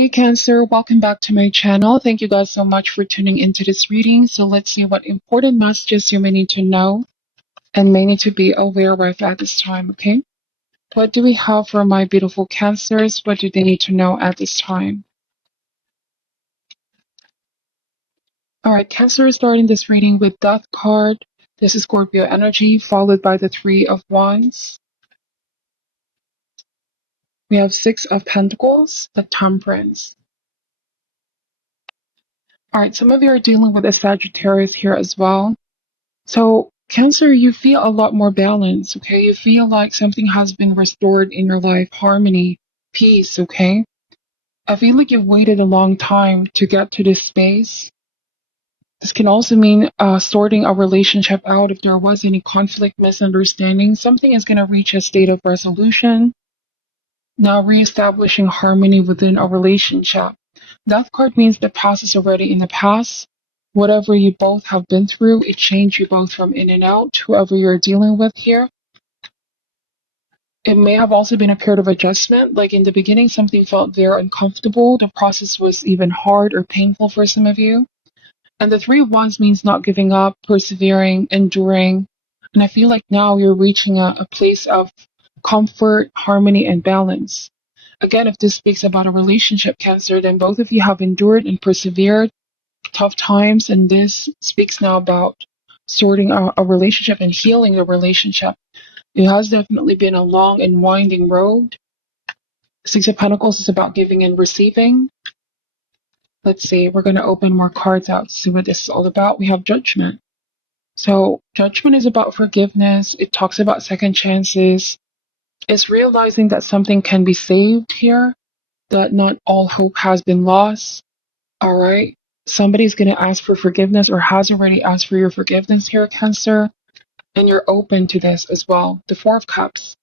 Hey Cancer, welcome back to my channel. Thank you guys so much for tuning into this reading. So let's see what important messages you may need to know and may need to be aware of at this time, okay? What do we have for my beautiful Cancers? What do they need to know at this time? All right, Cancer is starting this reading with Death card. This is Scorpio energy, followed by the Three of Wands. We have Six of Pentacles, the Temperance. All right, some of you are dealing with a Sagittarius here as well. So, Cancer, you feel a lot more balance, okay? You feel like something has been restored in your life, harmony, peace, okay? I feel like you've waited a long time to get to this space. This can also mean sorting a relationship out if there was any conflict, misunderstanding. Something is going to reach a state of resolution. Now, reestablishing harmony within a relationship. Death card means the past is already in the past. Whatever you both have been through, it changed you both from in and out, whoever you're dealing with here. It may have also been a period of adjustment. Like in the beginning, something felt very uncomfortable. The process was even hard or painful for some of you. And the Three of Wands means not giving up, persevering, enduring. And I feel like now you're reaching a place of comfort, harmony, and balance. Again, if this speaks about a relationship, Cancer, then both of you have endured and persevered tough times, and this speaks now about sorting a relationship and healing the relationship. It has definitely been a long and winding road. Six of Pentacles is about giving and receiving. Let's see, we're going to open more cards out to see what this is all about. We have Judgment. So, Judgment is about forgiveness. It talks about second chances. It's realizing that something can be saved here, that not all hope has been lost. All right. Somebody's going to ask for forgiveness or has already asked for your forgiveness here, Cancer, and you're open to this as well. The Four of Cups.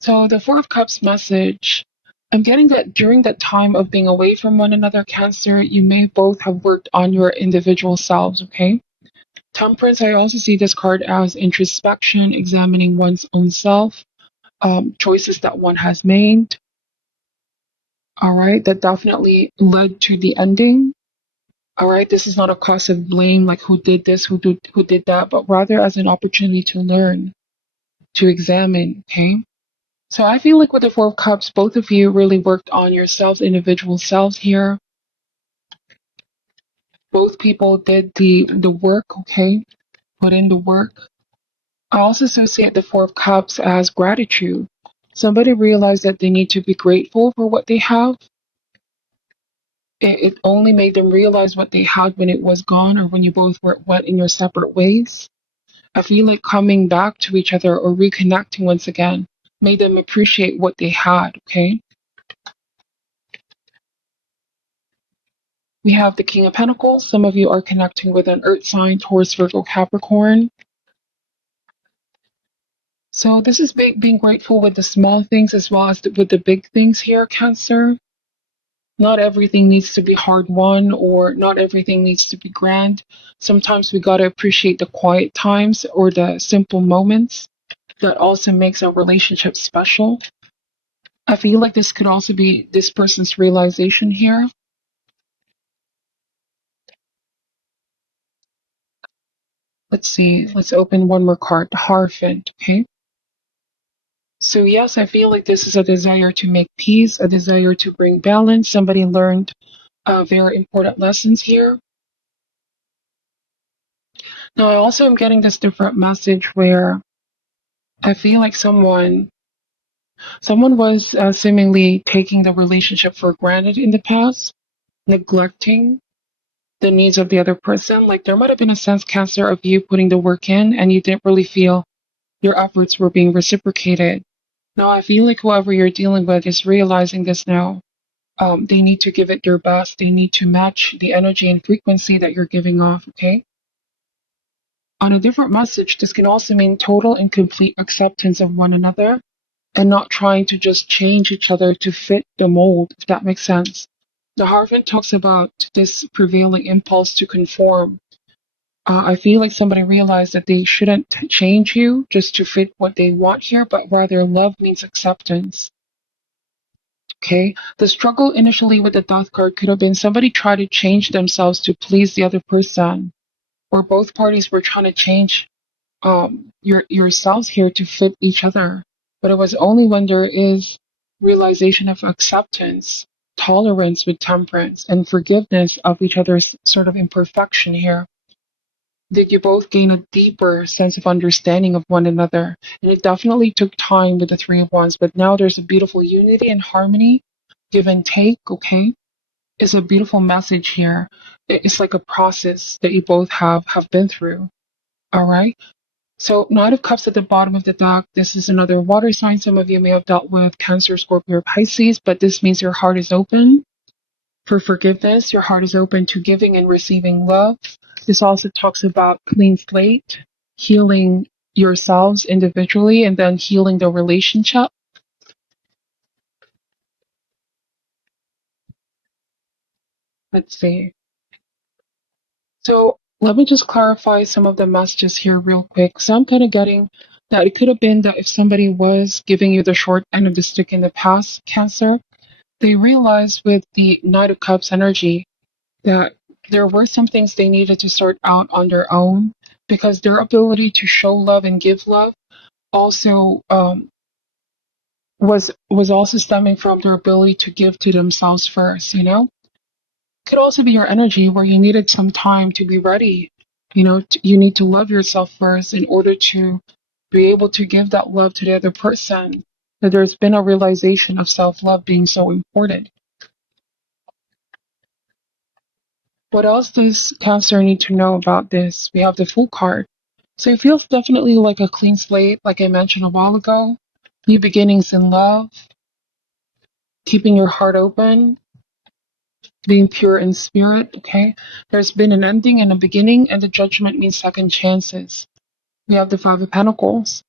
So the Four of Cups message, I'm getting that during that time of being away from one another, Cancer, you may both have worked on your individual selves, okay? Temperance, I also see this card as introspection, examining one's own self, choices that one has made. All right, that definitely led to the ending. All right, this is not a cause of blame, like who did this, who did that, but rather as an opportunity to learn, to examine, okay? So I feel like with the Four of Cups, both of you really worked on yourselves, individual selves here. Both people did the work, okay? Put in the work. I also associate the Four of Cups as gratitude. Somebody realized that they need to be grateful for what they have. It only made them realize what they had when it was gone or when you both went in your separate ways. I feel like coming back to each other or reconnecting once again made them appreciate what they had, okay? We have the King of Pentacles. Some of you are connecting with an Earth sign, Taurus, Virgo, Capricorn. So this is being grateful with the small things as well as with the big things here, Cancer. Not everything needs to be hard won or not everything needs to be grand. Sometimes we got to appreciate the quiet times or the simple moments. That also makes a relationship special. I feel like this could also be this person's realization here. Let's see. Let's open one more card. The Hierophant. Okay. So yes, I feel like this is a desire to make peace, a desire to bring balance. Somebody learned very important lessons here. Now I also am getting this different message where I feel like someone was seemingly taking the relationship for granted in the past, neglecting the needs of the other person. Like there might have been a sense, Cancer, of you putting the work in and you didn't really feel your efforts were being reciprocated. Now I feel like whoever you're dealing with is realizing this now. They need to give it their best. They need to match the energy and frequency that you're giving off, okay? On a different message, this can also mean total and complete acceptance of one another and not trying to just change each other to fit the mold, if that makes sense. The Hierophant talks about this prevailing impulse to conform. I feel like somebody realized that they shouldn't change you just to fit what they want here, but rather love means acceptance. Okay, the struggle initially with the death card could have been somebody tried to change themselves to please the other person, or both parties were trying to change yourselves here to fit each other. But it was only when there is realization of acceptance, tolerance with temperance, and forgiveness of each other's sort of imperfection here did you both gain a deeper sense of understanding of one another. And it definitely took time with the Three of Wands, but now there's a beautiful unity and harmony, give and take, okay? It's a beautiful message here. It's like a process that you both have been through. All right. So Knight of Cups at the bottom of the deck. This is another water sign. Some of you may have dealt with Cancer, Scorpio, or Pisces, but this means your heart is open for forgiveness. Your heart is open to giving and receiving love. This also talks about clean slate, healing yourselves individually, and then healing the relationship. Let's see. So let me just clarify some of the messages here real quick. So I'm kind of getting that it could have been that if somebody was giving you the short end of the stick in the past, Cancer, they realized with the Knight of Cups energy that there were some things they needed to sort out on their own because their ability to show love and give love also was also stemming from their ability to give to themselves first. Could also be your energy where you needed some time to be ready. You need to love yourself first in order to be able to give that love to the other person. That there's been a realization of self-love being so important. What else does Cancer need to know about this? We have the Fool card. So it feels definitely like a clean slate, like I mentioned a while ago. New beginnings in love, keeping your heart open, being pure in spirit, okay? There's been an ending and a beginning, and the Judgment means second chances. We have the Five of Pentacles.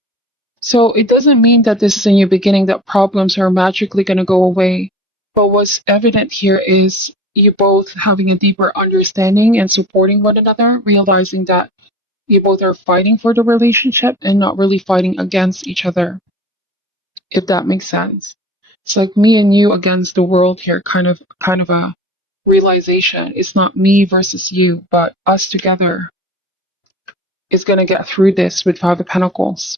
So it doesn't mean that this is a new beginning, that problems are magically going to go away. But what's evident here is you both having a deeper understanding and supporting one another, realizing that you both are fighting for the relationship and not really fighting against each other, if that makes sense. It's like me and you against the world here, kind of a realization. It's not me versus you, but us together is going to get through this with Five of Pentacles.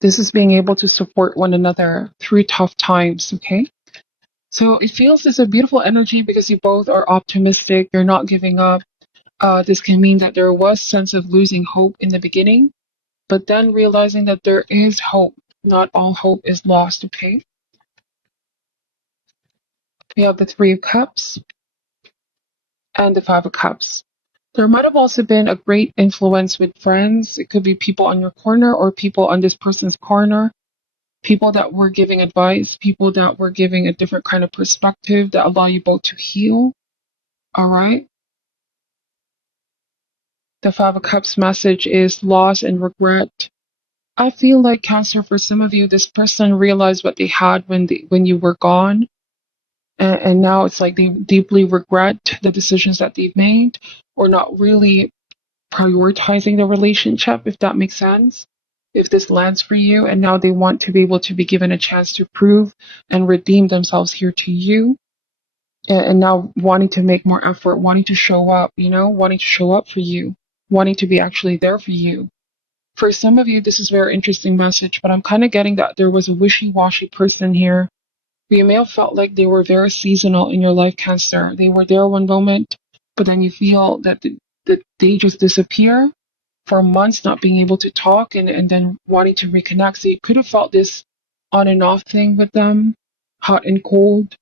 This is being able to support one another through tough times, okay? So it feels it's a beautiful energy because you both are optimistic, you're not giving up. This can mean that there was sense of losing hope in the beginning, but then realizing that there is hope. Not all hope is lost, okay? We have the Three of Cups and the Five of Cups. There might have also been a great influence with friends. It could be people on your corner or people on this person's corner. People that were giving advice, people that were giving a different kind of perspective that allow you both to heal. All right. The Five of Cups message is loss and regret. I feel like Cancer, for some of you, this person realized what they had when you were gone, and now it's like they deeply regret the decisions that they've made, or not really prioritizing the relationship, if that makes sense. If this lands for you, and now they want to be able to be given a chance to prove and redeem themselves here to you, and now wanting to make more effort, wanting to show up, wanting to show up for you, wanting to be actually there for you. For some of you, this is a very interesting message, but I'm kind of getting that there was a wishy-washy person here. You may have felt like they were very seasonal in your life, Cancer. They were there one moment, but then you feel that they just disappear for months, not being able to talk, and then wanting to reconnect. So you could have felt this on and off thing with them, hot and cold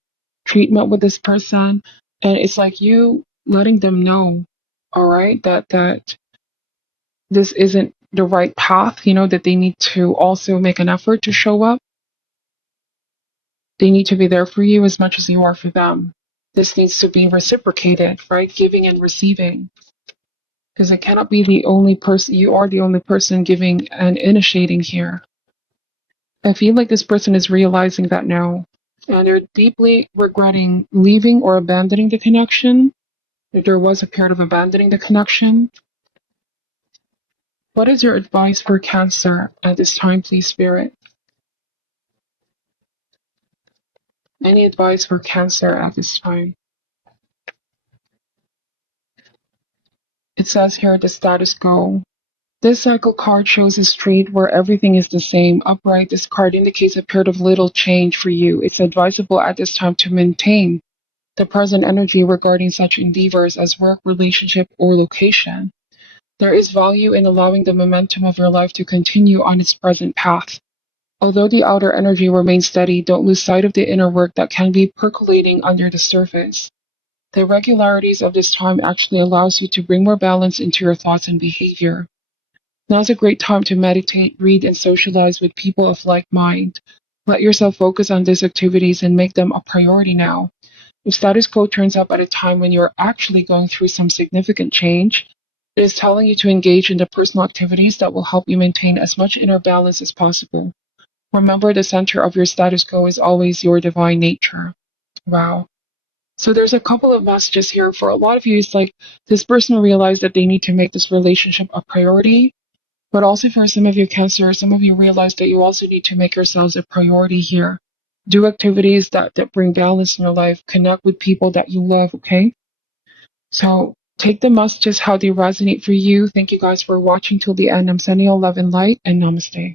treatment with this person. And it's like you letting them know, all right, that this isn't the right path, that they need to also make an effort to show up. They need to be there for you as much as you are for them. This needs to be reciprocated, right? Giving and receiving. Because it cannot be the only person, you are the only person giving and initiating here. I feel like this person is realizing that now. And they're deeply regretting leaving or abandoning the connection. If there was a period of abandoning the connection. What is your advice for Cancer at this time, please, Spirit? Any advice for Cancer at this time? It says here the status quo. This cycle card shows a street where everything is the same, upright. This card indicates a period of little change for you. It's advisable at this time to maintain the present energy regarding such endeavors as work, relationship, or location. There is value in allowing the momentum of your life to continue on its present path. Although the outer energy remains steady, don't lose sight of the inner work that can be percolating under the surface. The irregularities of this time actually allows you to bring more balance into your thoughts and behavior. Now's a great time to meditate, read, and socialize with people of like mind. Let yourself focus on these activities and make them a priority now. If status quo turns up at a time when you're actually going through some significant change, it is telling you to engage in the personal activities that will help you maintain as much inner balance as possible. Remember, the center of your status quo is always your divine nature. Wow. So there's a couple of messages here. For a lot of you, it's like this person realized that they need to make this relationship a priority. But also for some of you, Cancer, some of you realize that you also need to make yourselves a priority here. Do activities that bring balance in your life. Connect with people that you love, okay? So take the messages how they resonate for you. Thank you guys for watching till the end. I'm sending you love and light, and namaste.